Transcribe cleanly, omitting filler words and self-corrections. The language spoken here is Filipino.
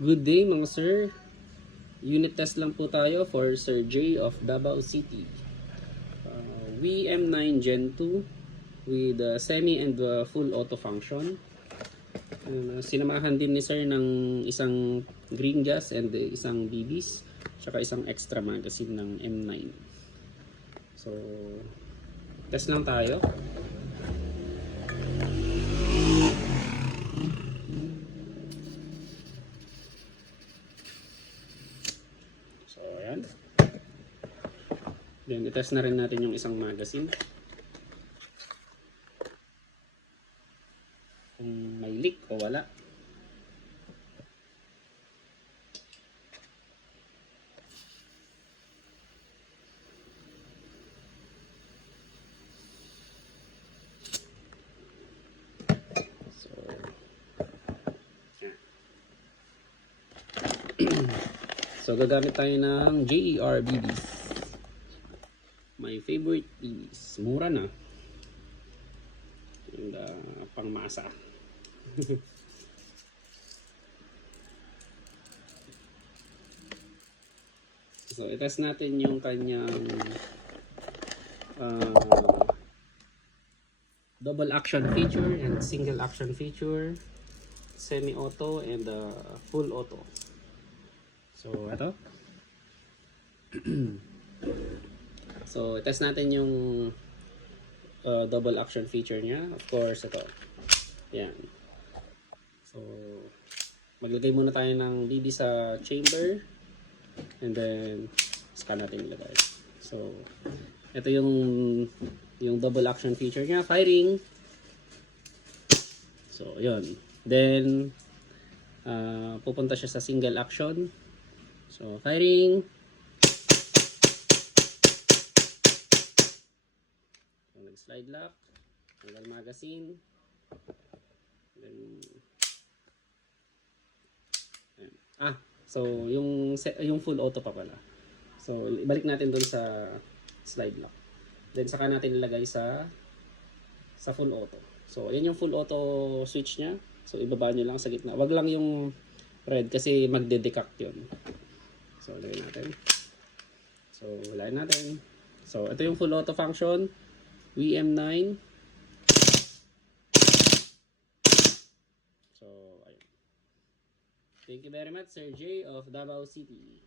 Good day mga sir. Unit test lang po tayo for Sir J of Davao City. VM9 Gen 2 with semi and full auto function. Sinamahan din ni sir ng isang green gas and isang BBs, tsaka isang extra magazine ng M9. So, test lang tayo. So, ayan. Then, itest na rin natin yung isang magazine. Kung may leak o wala. So, so gagamit tayo ng JER BBs. My favorite BBs. Mura na. And pangmasa. So, itest natin yung kanyang double action feature and single action feature, semi-auto and full auto. So, ito. So, itest natin yung double action feature niya. Of course, ito. Yan. So, maglagay muna tayo ng BB sa chamber. And then, scan natin ilagay. So, ito yung double action feature niya. Firing. So, yun. Then, pupunta siya sa single action. So, firing. Nag-slide lock. Tanggal magazine. Then, ayan. So yung full auto pa pala. So balik natin doon sa slide lock. Then saka natin ilagay sa full auto. So ayan yung full auto switch niya. So ibaba niyo lang sa gitna. Wag lang yung red kasi magde-decact 'yon. So lagay natin. So walain natin. So ito yung full auto function. VM9. So ayun. Thank you very much, Sir J of Davao City.